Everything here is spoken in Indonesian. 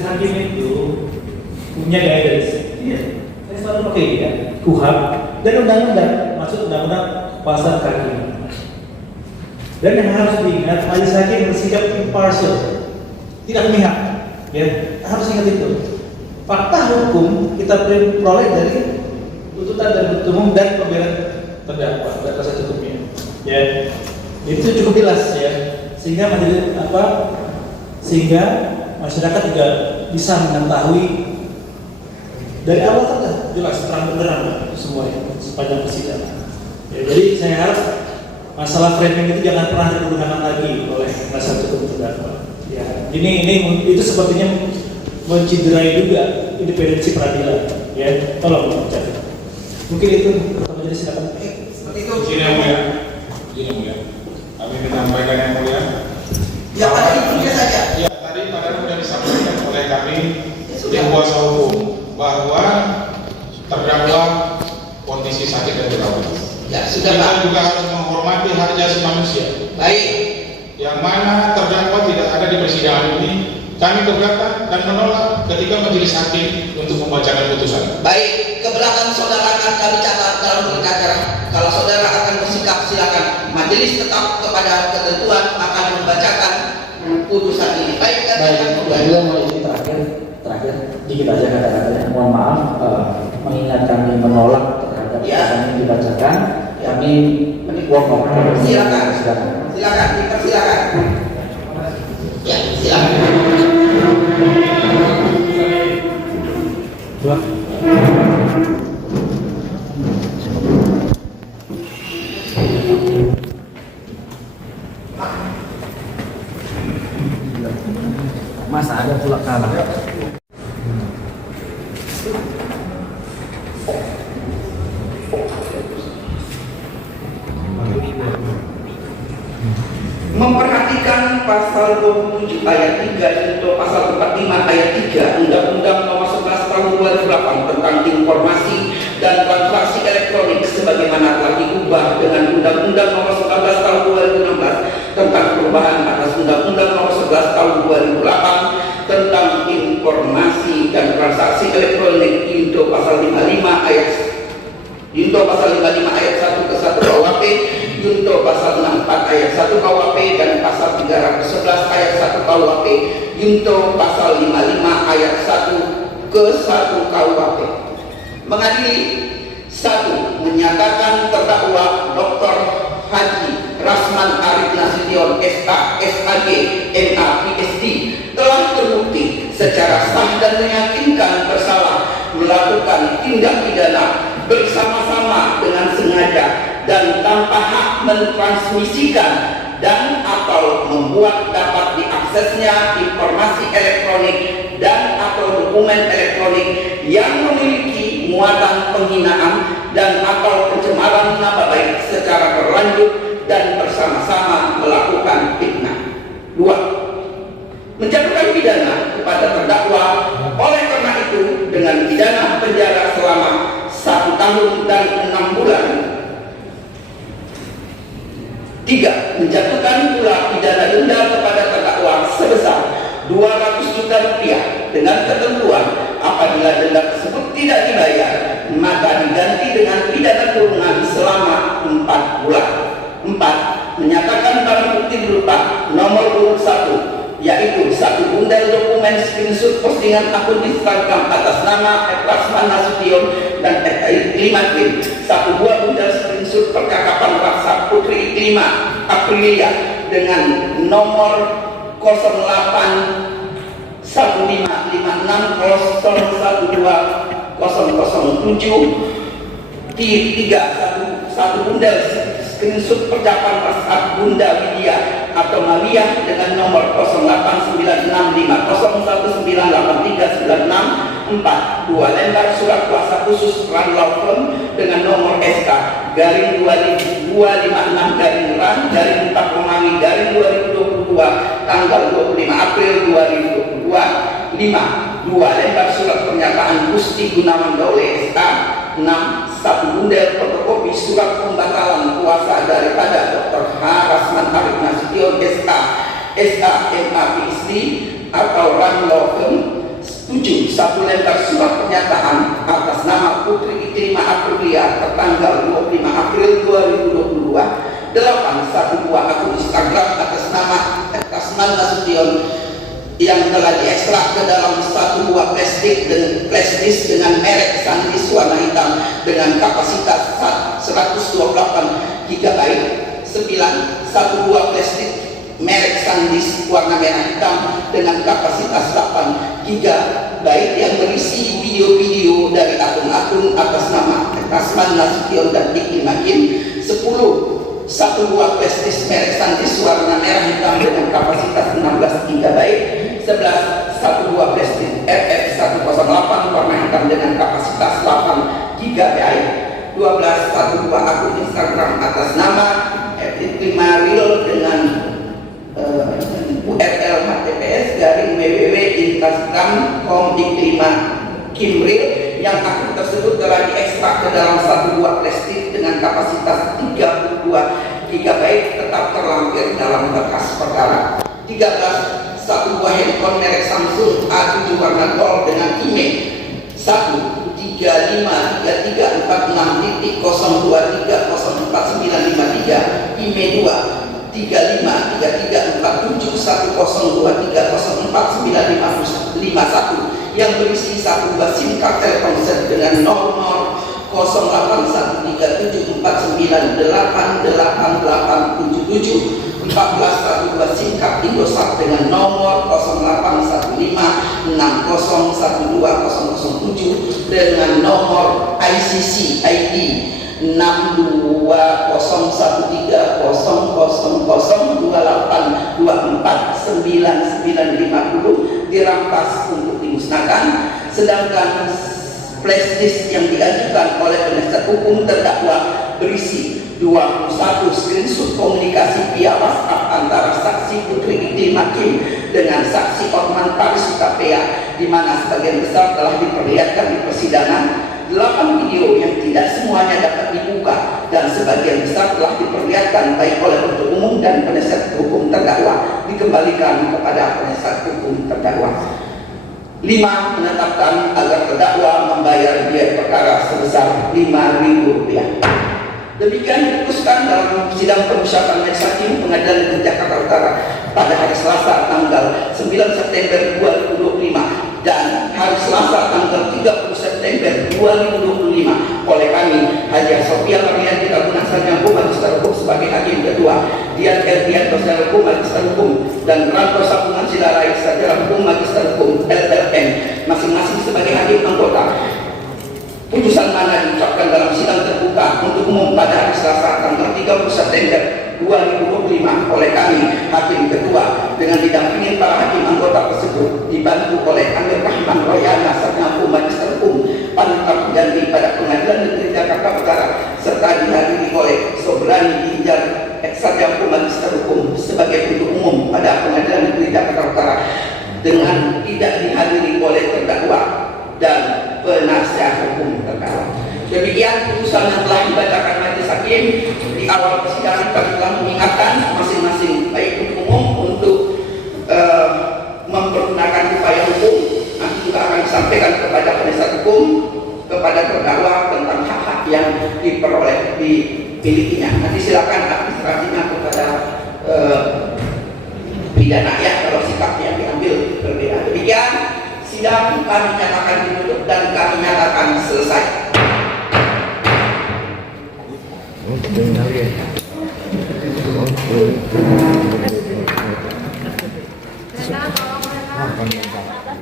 Hakim itu punya guidance, ya. Saya selalu pakai ya, KUHP dan undang-undang, maksud undang-undang pasal kaki. Dan yang harus diingat, majelis hakim bersikap impartial, tidak memihak, ya. Harus ingat itu. Fakta hukum kita peroleh dari tuntutan dan penuntut umum dan pembelaan terdakwa, dan rasa cukupnya, ya. Itu cukup jelas, ya. Sehingga masyarakat juga bisa mengetahui dari awal saja jelas terang benderang semuanya sepanjang persidangan. Ya, jadi saya harap masalah framing itu jangan pernah digunakan lagi oleh penasihat hukum terdakwa. Ya, ini itu sepertinya menciderai juga independensi peradilan. Ya, tolong Cak. Mungkin itu pertama jadi silakan. Seperti itu. Izin yang mulia. Izin yang mulia. Kami menyampaikan yang mulia. Ya pada intinya saja. Ya, tadi pada sudah disampaikan oleh kami tim kuasa hukum bahwa terdakwa kondisi sakit dan dirawat. Ya sudah Kita Pak. juga harus menghormati hak asasi manusia. Baik. Yang mana terdakwa tidak ada di persidangan ini, kami keberatan dan menolak ketika majelis hakim untuk membacakan putusan. Baik, ke belakang saudara akan kami catat dalam berita. Kalau saudara akan bersikap silakan. Majelis tetap kepada ketentuan akan membacakan putusan ini. Baik, Juga mau izin terakhir dikit aja kata-katanya. Mohon maaf, mengingat kami menolak terhadap putusan yang dibacakan, kami walk out. Silakan, dipersilakan. Ya, silakan. Masa ada pula kalah. Memperhatikan pasal 27 ayat 3 atau pasal 45 ayat 3 Undang-Undang Nomor 11 Tahun 2008 tentang Informasi dan Transaksi Elektronik sebagaimana telah diubah dengan Undang-Undang Nomor 19 Tahun 2016 tentang perubahan atas Undang-Undang Nomor 11 Tahun 2008 tentang Informasi dan Transaksi Elektronik Junto pasal 55 ayat 1 ke 1 KUHP, Junto pasal 64 ayat 1 KUHP dan pasal 311 ayat 1 KUHP, Junto pasal 55 ayat 1 ke 1 KUHP. Mengadili 1. Menyatakan terdakwa Dr. Haji Rasman Arif Nasution SK, SAG, MA, PhD telah terbukti secara sah dan meyakinkan bersalah melakukan tindak pidana bersama-sama dengan sengaja dan tanpa hak mentransmisikan dan atau membuat dapat diaksesnya informasi elektronik dan atau dokumen elektronik yang memiliki muatan penghinaan dan atau pencemaran nama baik secara berlanjut dan bersama-sama melakukan fitnah. 2. Menjatuhkan pidana kepada terdakwa oleh karena itu dengan pidana penjara selama 1 tahun dan 6 bulan. 3. Menjatuhkan pula pidana denda kepada terdakwa sebesar 200 juta rupiah dengan ketentuan apabila denda tersebut tidak dibayar maka diganti dengan pidana kurungan selama 4 bulan. 4. Menyatakan barang bukti berupa nomor urut 1 yaitu 1 bundel dokumen screenshot postingan akun Instagram atas nama Rasman Nasution dan Iklimatin, 1 buah bundel screenshot percakapan WhatsApp Putri Iklima Aprilia dengan nomor 081556012007 1 bundel screenshot percakapan WhatsApp Bunda Widya atau Maria dengan nomor 0895019396 4. 2 lembar surat kuasa khusus RAN Law Firm dengan nomor SK garing 256 garing RAN garing 4 Romawi garing 2022 tanggal 25 April 2022. 5. 2 lembar surat pernyataan Gusti Gunawan Daule SK. 6. 1 bundel fotokopi surat pembatalan kuasa daripada Dr. H. Rasman Arif Nasution SK, SK, MA, PhD atau RAN Law Firm satu lembar surat pernyataan atas nama Putri Ikrima Aprilia tertanggal 25 April 2022. 8. Satu buah akun Instagram atas nama Tasman Nasution yang telah diekstrak ke dalam satu buah plastik dengan merek SanDisk warna hitam dengan kapasitas 128 GB. 9. Satu buah plastik merek SanDisk warna merah hitam dengan kapasitas 8 GB yang berisi video-video dari akun-akun atas nama Tasman Nasution dan Diki Makin. 10. Satu buah plastik merek SanDisk warna merah hitam dengan kapasitas 16 GB. 11. Satu buah plastik RF108 warna hitam dengan kapasitas 8 GB. 12. Satu buah akun Instagram atas nama @iklimaril dengan URL https://www.instagram.com/iklima-kimril yang akun tersebut telah diekstrak ke dalam satu buah plastik dengan kapasitas 32 GB tetap terlampir dalam berkas perkara. 13. Satu buah handphone merek Samsung A7 warna gold dengan IMEI 13546.023049953, IMEI 2 35374102304951 yang berisi satu buah SIM card Telkomsel dengan nomor 081379888877. 14. Satu buah SIM card Indosat dengan nomor 081560120007 dengan nomor ICC ID 6201300028249950 dirampas untuk dimusnahkan. Sedangkan flash disk yang diajukan oleh penasihat hukum terdakwa berisi 21 screenshot komunikasi via WhatsApp antara saksi Putri Ikrima Kim dengan saksi Otman Paris Utapea, di mana sebagian besar telah diperlihatkan di persidangan. 8 video yang tidak semuanya dapat dibuka dan sebagian besar telah diperlihatkan baik oleh penuntut umum dan penasihat hukum terdakwa dikembalikan kepada penasihat hukum terdakwa. 5. Menetapkan agar terdakwa membayar biaya perkara sebesar Rp5.000. Demikian diputuskan dalam sidang pemusyawaratan majelis hakim Pengadilan Negeri Jakarta Utara pada hari Selasa tanggal 9 September 2025 dan hari Selasa tanggal 30 September 2025 oleh kami Haji Sofia Marianti Ragunan Sarjana Hukum Magister Hukum sebagai hakim ketua, Dian Erdian Sarjana Hukum Magister Hukum, dan Ranto Sapungan Silarai Sarjana Hukum Magister Hukum LLM masing-masing sebagai hakim anggota. Putusan mana diucapkan dalam sidang terbuka untuk umum pada hari Selasa tanggal 30 September 2025 oleh kami hakim ketua dengan didampingi para hakim anggota tersebut dibantu oleh Amir Rahman Royana Sarjana Hukum Magister Hukum Panutan Pengganti pada Pengadilan Negeri Jakarta Utara serta dihadiri oleh Sobrani Dijar Sarjana Hukum Magister Hukum sebagai penuntut umum pada Pengadilan Negeri Jakarta Utara dengan tidak dihadiri oleh terdakwa dan penasihat hukum terdakwa. Demikian putusan yang telah dibacakan majelis hakim. Di awal persidangan kami telah mengingatkan masing-masing baik penuntut umum untuk mempergunakan upaya hukum. Nanti juga akan disampaikan kepada penasihat hukum, kepada terdakwa tentang hak-hak yang dimilikinya. Nanti silakan administrasinya kepada pidana ya kalau sikap yang diambil berbeda. Demikian sidang kami nyatakan ditutup dan kami nyatakan selesai. Oh,